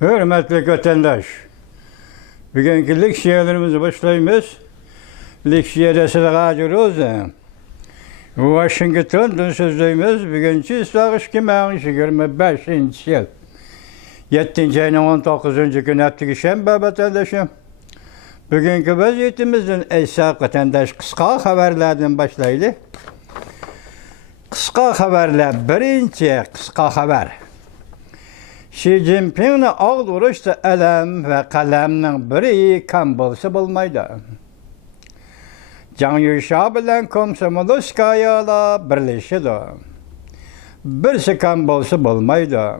Hürmetli vatandaş, bugünkü leksiyalarımızı başlayımız. Leksiyada sıra ediyoruz. Washington'dan sözlüğümüz bugünkü İsrail Kimeğin 25. yıl. 7. ayının 19. günü hafta şembe vatandaşım. Bugünkü vaziyetimizin ise vatandaş kısa haberlerden başlaydı. Kısa haberler, birinci kısa haber. Xi Jinping'in ağduruşda elem ve kaleminin biri kan bolsa bulmaydı. Can Yuşa bilen Komsomolskaya'la birleşidi. Birisi kan bolsa bulmaydı.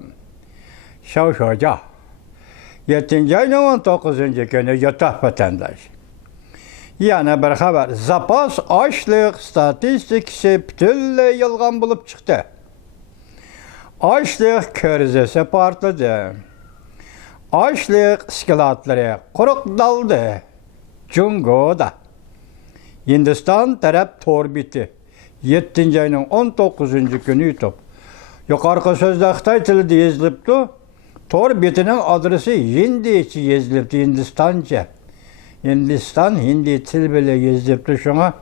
Şavşoca. 7. ayın 19. günü yatak vatandaş. Yana bir haber. Zapas açlık statistikisi bütünlüğü yılgan bulup çıktı. Açlık krizisi partladı. Açlık iskilatları kuruk daldı. Cungo'da. Hindistan taraf torbiti. 7. ayının 19. günü YouTube. Yukarı sözde Xitay tilida yazılıptı. Torbitinin adresi Hindice yazılıptı, Hindistanca. Hindi til bile yazılıptı şuna.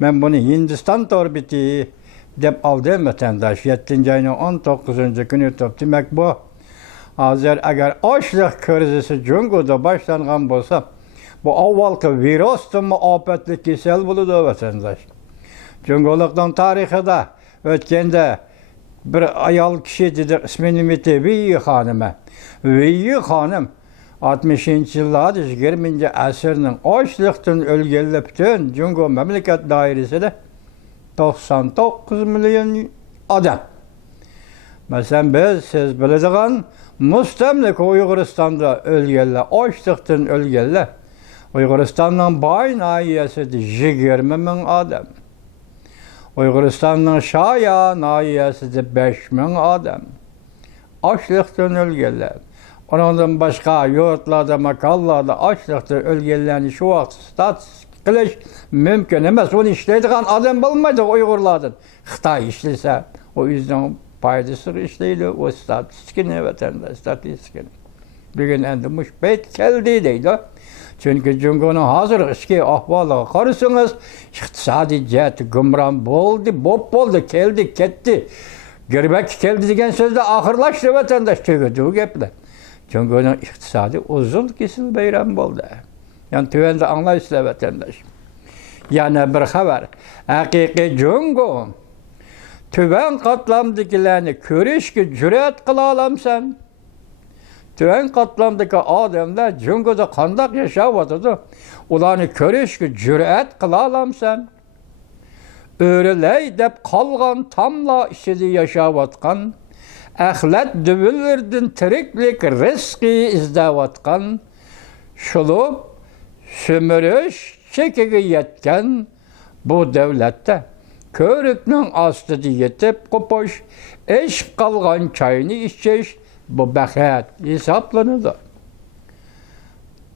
Ben bunu Hindistan torbiti dep aldım vatandaş. 7. ayının 19. günü YouTube. Demek bu. Hazır eğer açlık krizisi Cungo'da başlangan olsa, bu avvalki virüstü mü afetli kesel buludu vatandaş. Cungoluktan tarihinde ötkende bir ayal kişi dedi, ismini miti Viyi Hanım'a. Viyi Hanım 60. yıllarda 20. asırının açlıktan ölgeli bütün Cungo memleket dairesinde 99 milyon adam. Mesela siz bildiğin müstemlik Uyguristan'da ölgeli, açlıktan ölgeli. Uyguristan'ın bay nahiyesi de 20 bin adam. Uyguristan'ın Şaya nahiyesi de 5 bin adam. Açlıktan ölgeliler. Ondan başka yurtlarda, makallarda açlıktan ölgelilerini şu vakit statistik kılış mümkün emez. Onu işleydiğin adam bulmayacak Uygurlardan. Xitay işlese, o yüzden paydası işleydi o statistikini vatandaş, statistikini. Bugün endimiz beyt geldi deydi. Çünkü Cungo'nun hazır eski ahvalı karısınız, iktisadi ciheti gümran boldu, keldi, ketti. Girbek keldi degen sözde ahırlaştı vatandaş tügüdüğü gepler. Cungo'nun iktisadi uzun kesil beyran boldu. Yani tüvende anlayışla vatandaş. Yani bir haber, hakiki Cungo, tüven katlamdakilerini körüşki cüret kıla alamsan, tüven katlamdaki adamlar Cungo'da kandak yaşavatıdı. Ulanı körüşki cüret kıla alamsan, öğreley dep kalgan tamla işidi yaşavatkan, ahlet dübülürdün tiriklik rizki izdavatkan, şulup, sömürüş çekigi yetken bu devlette körüknün astıdı yetip kopuş, eş kalgan çayını içeş, bu bəxət hesaplanıdır.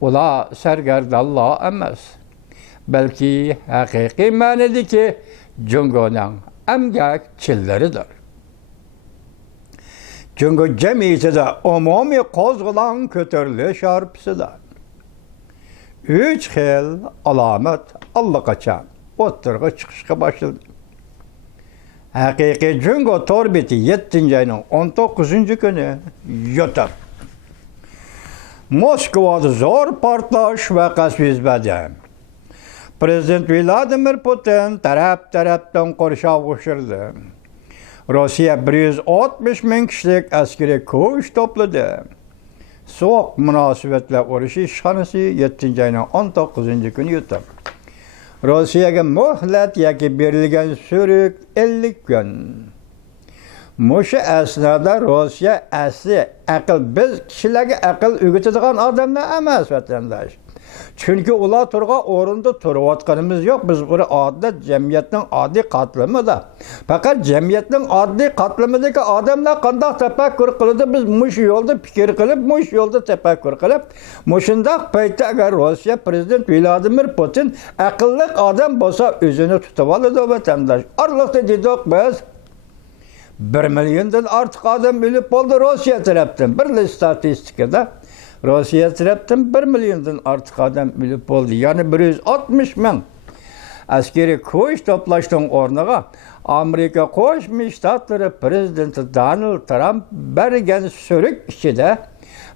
Ola sergerdallah emez. Belki hakiki manidir ki Cungo'nun emgakçileridir. Cungo cemiyeti de umumi kozgulan kötürlüğü şarpısıdır. 3 xil alamet allakaçan oturga çıkışka başladı. Hakiki Cungo torbiti 7. ayının 19. günü yotar. Moskova'da zor partlaş ve kasvizbedi. Prezident Vladimir Putin taraftan korşav uçurdu. Rusya 160 bin kişilik askeri kuş topladı. Soğuk münasebetle uğraşı işhanesi 7. ayının 19. günü yotar. Rusya'ya muhlet yaki berilgen sürük 50 gün. Muşu esnada Rusya asli akıl, biz kişilerge akıl ügütüdüğün adamlar emez vatandaş. Çünkü ula turga orunda turvatkanımız yok. Biz bunu adlı cemiyetin adi katlımı da. Fakat cemiyetin adi katlımıdaki adamlar kandak tefekkür kılıdı. Biz muş yolda fikir kılıp, muş yolda tefekkür kılıp. Muşundak peyte eğer Rusya Prezident Vladimir Putin akıllık adam olsa özünü tutuvalı da vatandaş. Arlıkta dedik biz. 1 milyondan artık adam ölüp oldu Rusya taraftan. Bir statistikada Rusya taraftan 1 milyondan artık adam ölüp oldu. Yani 160 bin askeri kuş toplaştığın ornağa Amerika Koşmuş Ştatları Prezidenti Donald Trump bergen sürük içinde,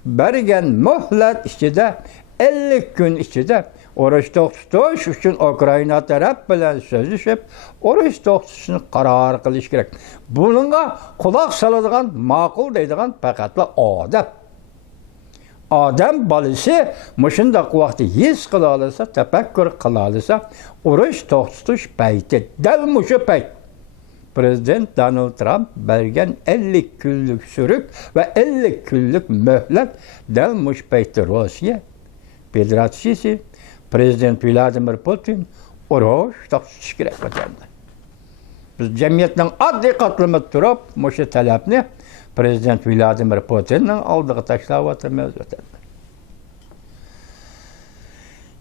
bergen mühlet içinde 50 gün içinde oruç tutuş üçün Ukrayna taraf bilen sözleşip oruç tutuşunu karar kılış gerek. Bununla kulak saladığın, makul deydiğin fakatla adam. Adam balısı muşundaq vakti his kılalısa, tefekkür kılalısa oruç tutuş beyti. Del muşu beyt. Prezident Donald Trump bergen 50 günlük sürük ve 50 günlük mühlet delmiş beyti Rusya Federasyonu Prezident Vladimir Putin oruç tutuş gerek vatanda. Biz cemiyetin adli katılımı turup muşu talepni Prezident Vladimir Putin'in aldığı taşlavatımız vatanda.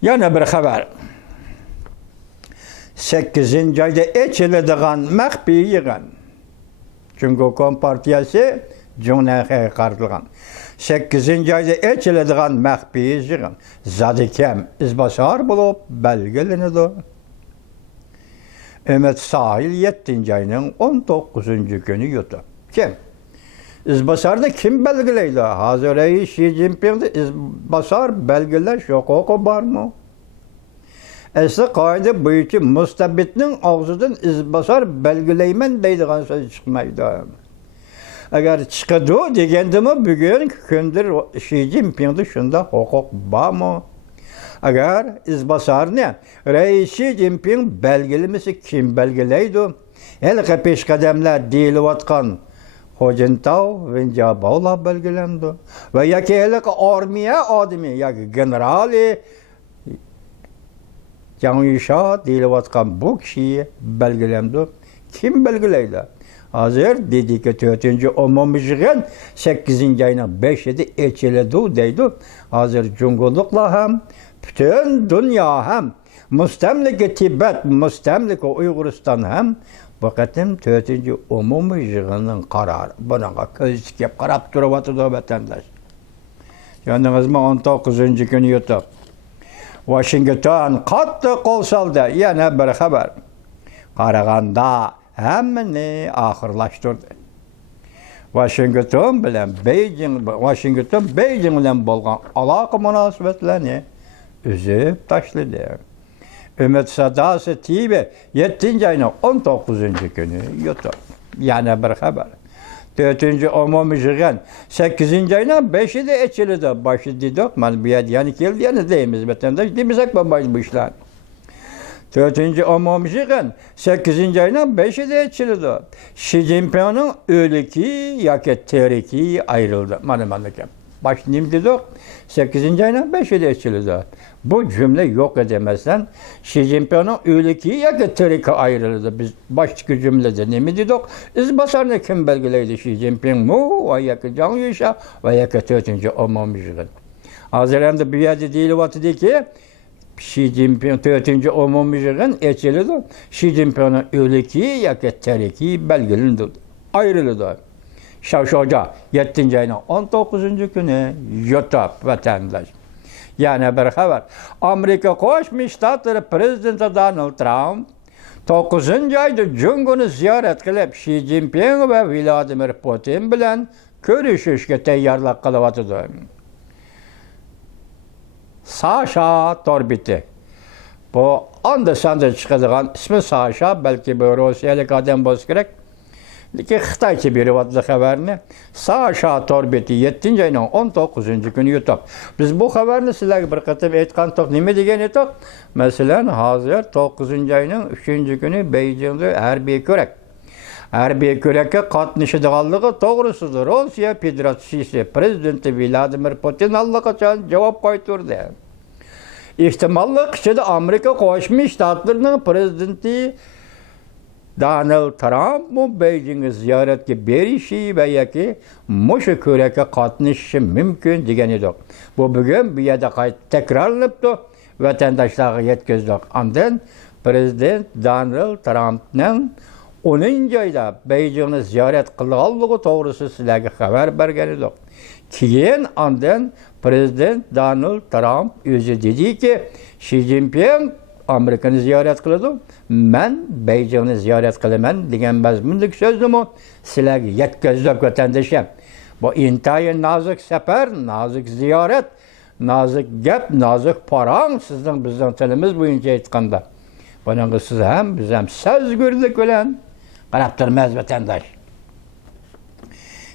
Yana bir haber. 8. ayda eçilediğin mehbi yığın. Çünkü Kompartiyası Cumhuriyet'e kartılgan. 8. ayda eçilediğin mehbi yığın. Zadikem izbasar bulup belgelenedi. Ümit Sahil 7. ayının 19. günü yutu. Kim? İzbasar'da kim belgeleydi? Hazır Xi Jinping'de izbasar belgeler şokoku var mı? Esli kaide büyütü müstabitinin ağzından izbasar belgeleymen deydiğin söz çıkmaydı. Eğer çıkıdı degendimi bugün kündür Xi Jinping'de şunda hukuk var mı? Eğer izbasar ne? Xi Jinping belgelemesi kim belgeleydi? Elke peş kademler deyilatkan Hojintao ve Cabavla belgelendi. Ve yaki elke armiye adımı, yaki generali Can Yuşa deyilatkan bu kişiyi belgelendi. Kim belgeleydi? Hazır dedi ki 4. olmamışken 8. ayına 5'de eçiledi deydi. Hazır cumhurlukla hem bütün dünya hem müstemlike Tibet, müstemlike Uyguristan hem Bakatım 4. umumi yığının kararı. Buna göz dikip karap duruvatı da vatandaş. Yalnız mı 19. günü yutup. Washington katı kol saldı. Yine bir haber. Karaganda hemmini ahırlaştırdı. Washington bilen bolgan alaka münasebetlerini üzüp taşladı. Ümit Sadası TV 7. ayının 19. günü yutup. Yani bir haber. 4. umumi yığın 8. ayının 5'i de eçildi. Başı dedik, malbiyat yani geldi yani deyimiz vatandaş. Demesek babayız bu işler. 4. umumi yığın 8. ayının 5'i de eçildi. Xi Jinping'in ölüki yaki teriki ayrıldı. Manımanlıken. Baş nim dedik, 8. ayının 5'i de eçildi. Bu cümle yok edemezsen Xi Jinping'in ölüki yaki teriki ayrıldı. Biz başka cümlede ne mi dedik? İzbasarını kim belgeleydi? Xi Jinping mu? Ve yaki Can Yuşa ve yaki 4. umumi yığın. Hazırında bir yerde değil vatı ki Xi Jinping 4. umumi yığın eçildi. Xi Jinping'in ölüki yaki teriki belgelendi. Ayrıldı. Şavşoca 7. ayının 19. günü yutup vatandaş. Yani bir haber. Amerika Koşmuş Ştatları Prezidenti Donald Trump 9. ayda Cumhur'u ziyaret kılıp Xi Jinping ve Vladimir Putin bilen görüşüşke tayyorluk kılıvatıdı. Sasha Torbiti. Bu anda sanda çıkadığın ismi Sasha, belki bir Rusyalık adam boz gerek. Xitaycha beryapti xabarni. Sasha Torbiti 7. ayının 19. günü yutup. Biz bu xabarni sizlarga bir qatam aytgandik. Nima degan edik? Masalan, hozir 9. ayının 3. günü Beijingda harbiy ko'rak. Harbiy ko'rakka qatnashadiganligi to'g'risidir. Rossiya Federatsiyasi prezidenti Vladimir Putin allaqachon javob qaytardi. Ehtimollik ichida Amerika Qo'shma Shtatlarining prezidenti Donald Trump bu Beijing'e ziyaretke berişi ve yaki muşu köreke katnışı mümkün diyen edik. Bu bugün bir yerde tekrarlanıptı. Vatandaşlara yetkizdik. Ondan Prezident Donald Trump'ın 10 ayda Beijingni ziyorat qilganligi to'g'risida sizlarga xabar bergan edik. Keyin ondan prezident Donald Trump o'zi dediki, Xi Jinping Amerikani ziyorat qiladi, men Beijingni ziyorat qilaman degan mazmundagi so'zni sizlarga yetkazib vatandoshlar. Bu intayin nozik safar, nozik ziyorat, nozik gap, nozik parang sizning bizning tilimiz bo'yicha aytganda. Buningga siz ham, biz ham sezgurlik bilan qarab turmaz vatandosh.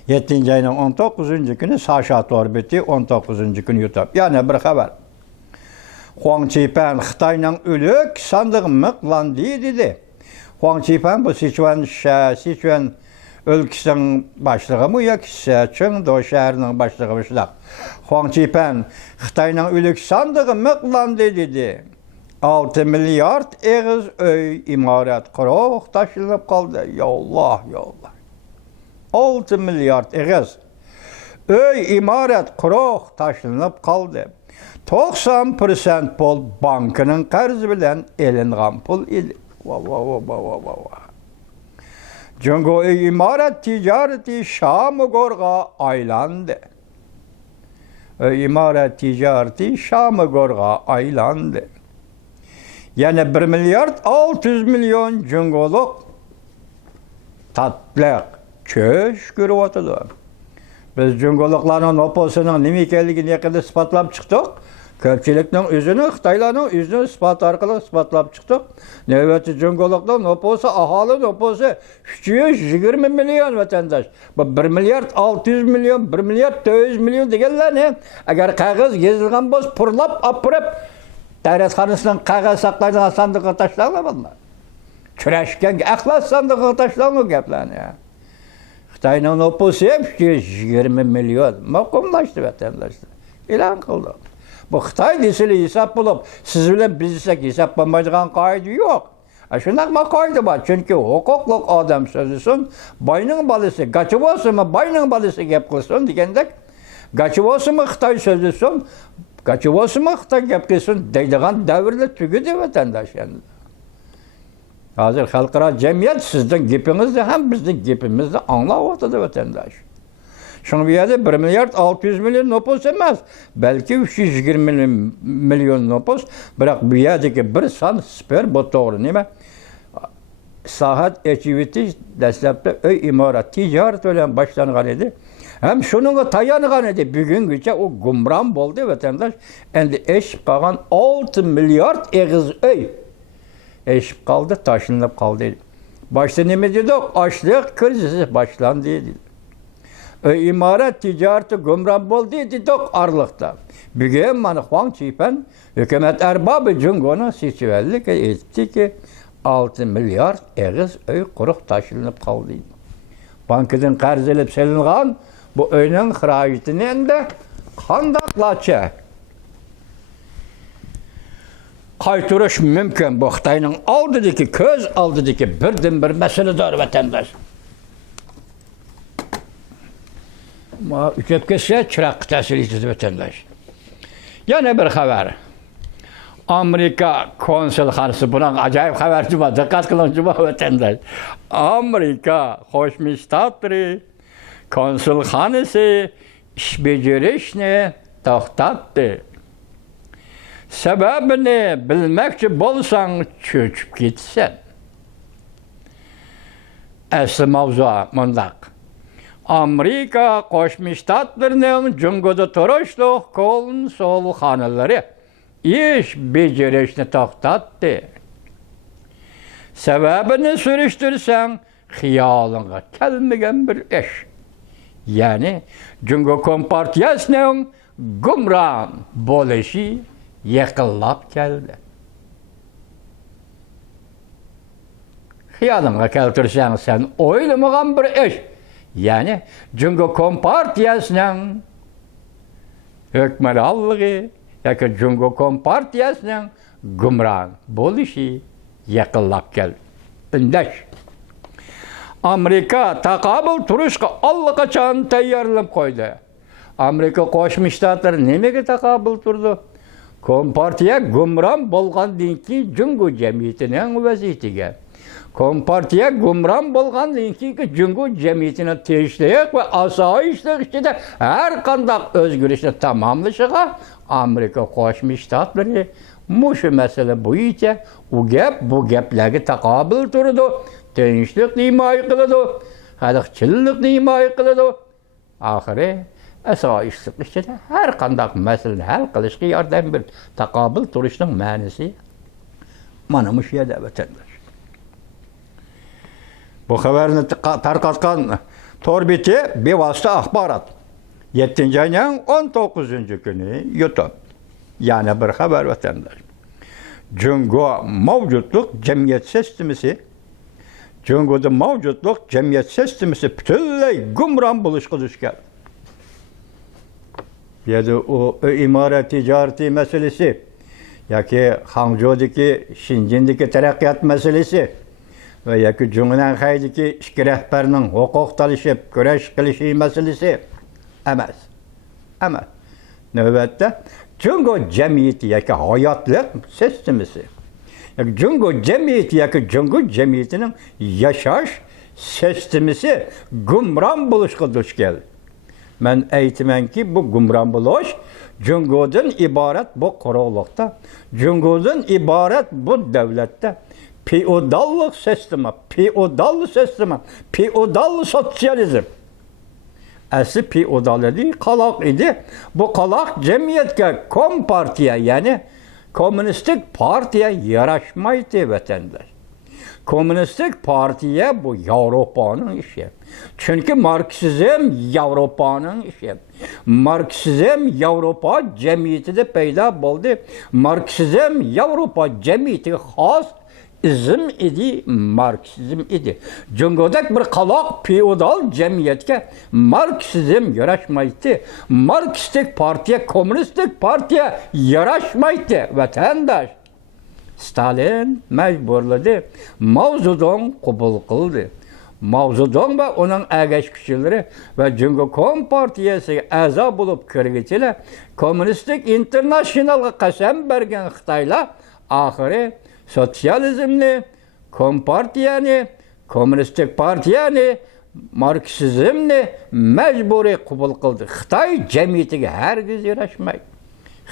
7 ayning 19-kuni Sasha Torbeti 19-kuni YouTube. Yana bir xabar. Huang Qipan Xitoyning o'lik sandig'i miqlandi dedi. Huang Qipan bu Sichuan o'lkasining boshlig'imi yoki Chengdu shahrining boshlig'imi shular. Huang Qipan Xitoyning o'lik sandig'i miqlandi dedi. 6 milliard eg'iz uy imorat quruq tashlanib qoldi. Ya Allah, ya Allah. 6 milliard eg'iz uy imorat quruq tashlanib qoldi. 90% pul bankining qarzi bilan elingan pul edi. Jungo imorat ticareti Şamgorga aylandi. İmaret ticareti Şamgorga aylandi. Yani 1 milyard 600 milyon Jungoluk tatlıq köş görüp oturdu. Biz Jungolukların oposunun nima ekanligini yaqinda isbotlab chiqdik. Ko'pchilikning o'zini, Xitoylarning o'zini isbot orqali isbotlab chiqdik. Navbatchi Jungolukning oposi, aholi oposi 320 milyon vatandosh. Bu 1 milyard 600 milyon, 1 milyard 400 milyon deganlar ne? Agar qog'oz yozilgan bo'lsa, purlab, opirib Davlatxonasining qog'oz saqlaydigan sandiqqa tashlanlar bunlar. Kurashgan axlat sandiqqa tashlangan gaplarni. Xitoyning oposi 320 milyon maqomlashdi vatandoshlar. E'lon qildi. Bu Xitoy desili hesap bo'lib, siz bilan biz desak hesap bo'lmaydigan qoida yo'q. Shunaqa qoida bor. Chunki huquqli odam so'zlasin, boyning bolasi gachivosimi, boyning bolasi gap qilsin degandek, gachivosimi Xitoy so'zlasin, gachivosimi Xitoy gap qilsin deydigan davrlar tugadi vatandosh endi. Hozir xalqaro jamiyat sizning gapingizni ham bizning gapimizni anglab o'tadi vatandosh. Şunu bir yerde 1 milyard 600 milyon nüfus emas, belki 320 milyon nüfus, bırak bir yerdeki bir san süper bu doğru değil mi? Sahat ekiviti deslepte öy imarat ticaret öyle başlangan idi. Hem şununla tayangan idi. Bugün güce o gumram oldu vatandaş. Endi eşip kalan 6 milyard eğiz öy. Eşip kaldı, taşınıp kaldı. Başta ne mi dedik? Açlık krizisi başlandı dedi. İmaret ticareti gumram oldu dedik Arlık'ta. Bugün bana Huang Qipan hükümet erbabı Cungo'na seçivellik etti ki 6 milyar eğiz öy kuruk taşınıp kaldı. Bankadan qarz elip selingan bu öynin xirayetini de qandaqlaça qaytırış mümkün. Bu Xitayning aldidagi ko'z aldidagi birdan bir masaladir vatandosh. Ma üçep kesse çırak tasiriyeti vatandosh. Yana bir xabar. Amerika konsulxonasi buna acayip xabarchi bor, diqqat qiling vatandosh. Amerika Qo'shma Shtatlari konsulxonasi ish bajarishni to'xtatdi. Sababini bilmoqchi bo'lsang cho'chib ketsan. Asli mavzu mundaq. Amerika Qo'shma Shtatlarining Jungoda turishliq konsulxonalari ish bajarishni to'xtatdi. Sababini surishtirsang, xiyolingga kelmagan bir ish. Ya'ni Jungo Kompartiyasining gumron bo'lishi yaqinlab keldi. Xiyolingga keltirsang, sen o'ylamagan bir ish. Ya'ni Jungo Kompartiyasining hukmronligi yoki Jungo Kompartiyasining gumron bo'lishi yaqinlab keldi. Undash Amerika taqobil turishga allaqachon tayyorlab qo'ydi. Amerika Qo'shma Shtatlari nimaga taqobil turdi? Kompartiya gumron bo'lgandan keyin Jungo jamiyatining vaziyatiga. Kompartiya gumran bolgandan keyingi Cungo jamiyatini tinchlik va osoyishtalik ichida har qanday o'zgarishni tamomlashiga Amerika Qo'shma Shtatlari mushu masala bo'yicha bu gaplarga taqobil turadi. Tinchlikni himoya qiladi, xalqchilikni himoya qiladi. Oxiri osoyishtalik ichida har qanday masalani hal qilishga yordam beradi. Taqobil turishning ma'nosi mana shu yerda vatandosh. Bu xabarni tarqatgan torbeti bevosita axborot 7 ayning 19 kuni YouTube. Yani bir xabar vatandosh. Jungo mavjudlik jamiyat sistemasi Jungoda mavjudlik jamiyat sistemasi butunlay gumron bo'lishga duch keldi. Bu yerda o imorat tijoriy masalasi yoki Hangzhoudagi, Shinjindagi taraqqiyot masalasi va yoki Jungnanhaydagi ikki rahbarning huquq talashib, kurash qilishi masalasi emas. Emas. Navbatda Jungo jamiyati yoki hayotlik sistemasi. Jungo jamiyati yoki Jungo jamiyatining yashash sistemasi gumron bo'lishga duch keldi. Men aytamanki, bu gumron bo'lish Jungodan iborat bu quruqlikda, Jungodan iborat bu davlatda feodallik sistemi, feodal sotsializm. Asli feodalidi, qaloq idi. Bu qaloq jamiyatga kompartiya, ya'ni kommunistik partiya yarashmaydi vatandosh. Kommunistik partiya bu Yevropaning ishi. Chunki Marksizm Yevropaning ishi. Marksizm Yevropa jamiyatida paydo bo'ldi. Marksizm Yevropa jamiyatiga xos izm idi, Marksizm idi. Jungodak bir qaloq feodal jamiyatga Marksizm yarashmaydi. Marksistik partiya, kommunistik partiya yarashmaydi vatandosh. Stalin majburladi, Mao Zedong qabul qildi. Mao Zedong va uning agashkichilari va Jungo Kompartiyasiga a'zo bo'lib kirgichilar kommunistik internationalga qasam bergan Xitoylar oxiri sotsializmni, kompartiyani, kommunistik partiyani, Marksizmni majburiy qabul qildi. Xitoy jamiyatiga hargiz yarashmaydi.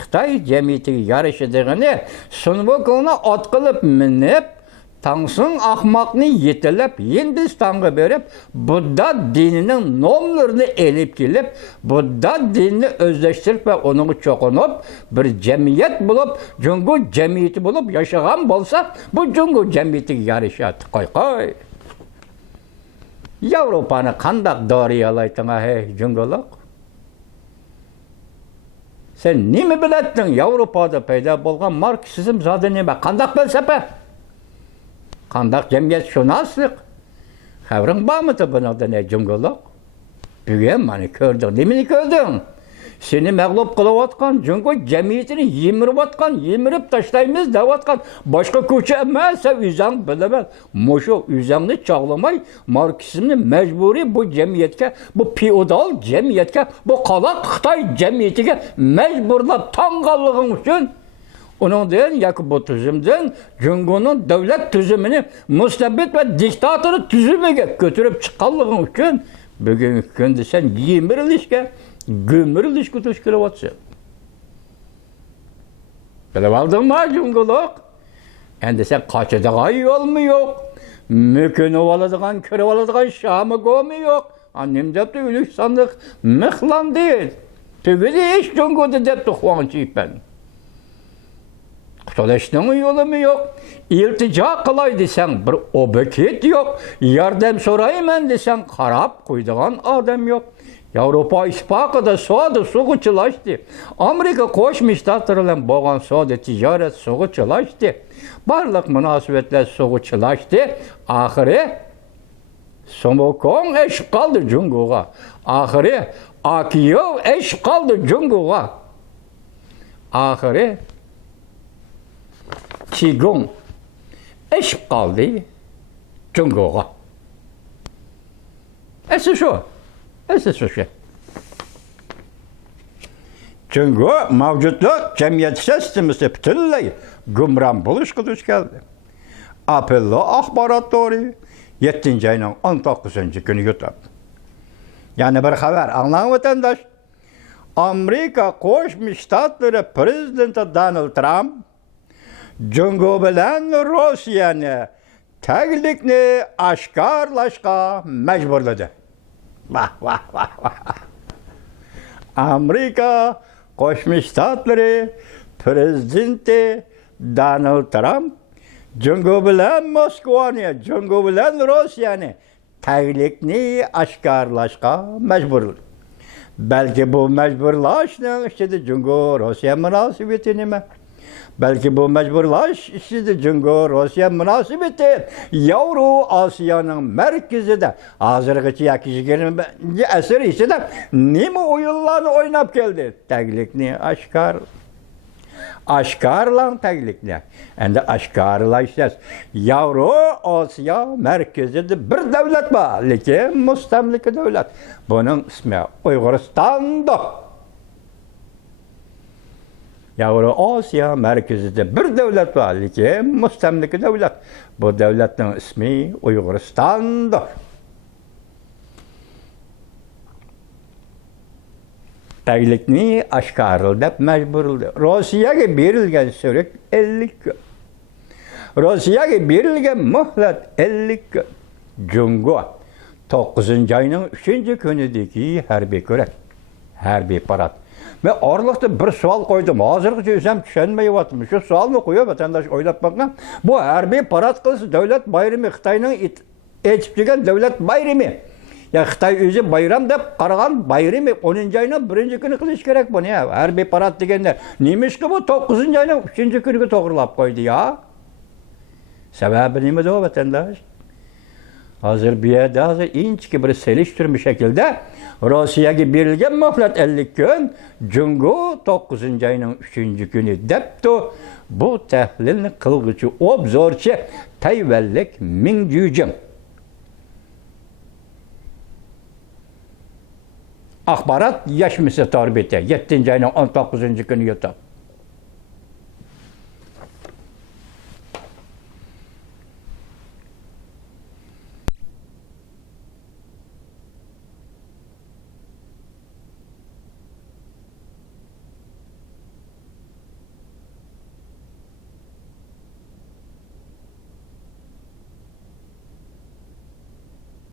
Xitoy jamiyatiga yarashadiganini Sunvokolni ot qilib minib, Tangsun ahmoqni yetilib Hindistonga berib, Budda dinining nomlarini elib kelib, Budda dinini o'zlashtirib va uning cho'qinib bir jamiyat bo'lib, Jungo jamiyati bo'lib yashagan bo'lsa, bu Jungo jamiyatiga yarashadi. Qo'y. Yevropani qanday doriyalaytın hey Jungolar? Sen nima bilading? Yevropada paydo bo'lgan Marksizm zodi nima? Qanday falsafa? Qanday jamiyatshunoslik? Xabring bormi bundan Jungolar? Bugun meni ko'rding, nimani ko'rding? Seni mag'lub qilayotgan Jungo jamiyatini yemirib tashlaymiz deyotgan boshqa ko'cha emas, o'zing bilaman. Mushu o'zingni chog'lamay Marksizmni majburiy bu jamiyatga, bu feodal jamiyatga, bu qaloq Xitoy jamiyatiga majburlab tanganliging uchun uningdan yoki bu tuzumdan Jungoning davlat tuzumini mustabid va diktator tuzumiga ko'tarib chiqqanliging uchun bugungi kunda sen yemirilishga gömürülüşke duş kelavatsa. Bilib aldыңmı Jungolar? Endi sen kaçadigan yolmu yok? Mükünü oladigan, kirib oladigan şamı go'mi yok? Annem depti ülük sandık mıhlan değil. Tügüde hiç Jungo'da depti xuançıyıp ben. Qutulashning yo'limi yo'q. İltijo qilay desang bir obeket yo'q. Yordam so'rayman desang qarab qo'ydigan odam yo'q. Yevropa İttifaqida savdo sug'uchilashdi. Amerika Qo'shma Shtatlari bilan bo'lgan savdo tijorat sug'uchilashdi. Barliq munosabatlar sug'uchilashdi. Oxiri Somokong eshib qoldi Jungoga. Oxiri Akiyov eshib qoldi Jungoga. Oxiri Qigong eshib qoldi Jungoga. Asli shu. Jungo mavjudlik jamiyat sistemasi butunlay gumron bo'lishga duch keldi. Apello axbaratori 7. ayının 19. günü yutup. Yani bir haber anlayın vatandaş. Amerika Koşmuş Ştatları Prezidenti Donald Trump Cungo bilen Rusya'nı teglikni aşkarlaşka mecburladı. Vah vah vah vah. Amerika Koşmuş Ştatları Prezidenti Donald Trump Cungo bilen Moskova'nı, Cungo bilen Rusya'nı teglikni aşkarlaşka mecburladı. Belki bu mecburlaşın işte Cungo Rusya münasebeti mi? Belki bu mecburlaş işte Cungo Rusya münasebeti Yavru Asya'nın merkezinde hazırgıcı yakışıkların eser ise de nime oyunlarını oynap geldi. Teglikni aşkarlan teglikni. Endi aşkarlaşacağız. Yavru Asya merkezinde bir devlet var. Lekin mustamlika devlet. Bunun ismi Uyguristan'da. Yavru Asya merkezinde bir devlet var. Lekin mustamlika devlet. Bu devletin ismi Uyguristan'da. Teglikni aşkarıldı, mecburuldu. Rusya'ya berilgen sürük 50 gün. Rusya'ya berilgen muhlet 50 gün. Cungo 9. ayının 3. günüdeki harbiy körek, harbiy parat. Ve orlıkta bir sual koydum. Hazırgıcı özüm düşünmeyivatım. Şu sual mı koyuyor vatandaş oylap bakın. Bu harbiy parat kılısı devlet bayrami, Xitay'nın etip devlet bayrami. Ya Xitay özü bayram dep qaragan bayrami 10. ayının 1. günü qilish kerak bunu ya. Harbiy parat degenler. Nemiş ki bu 9. ayının 3. günüge to'g'rilab qo'ydi ya. Sebebi nimada o vatandaş? Hazır bir yerde hazır inçki bir seliştirmiş şekilde Rusya'ya berilgen muhlet 50 gün Cungo 9. ayının 3. günü depti. Bu tahlilni qilg'uchi obzorchi Tayvanlik Ming Yujin. Axbarat yaşmışı tarbiyete 7. ayının 19. günü yutup.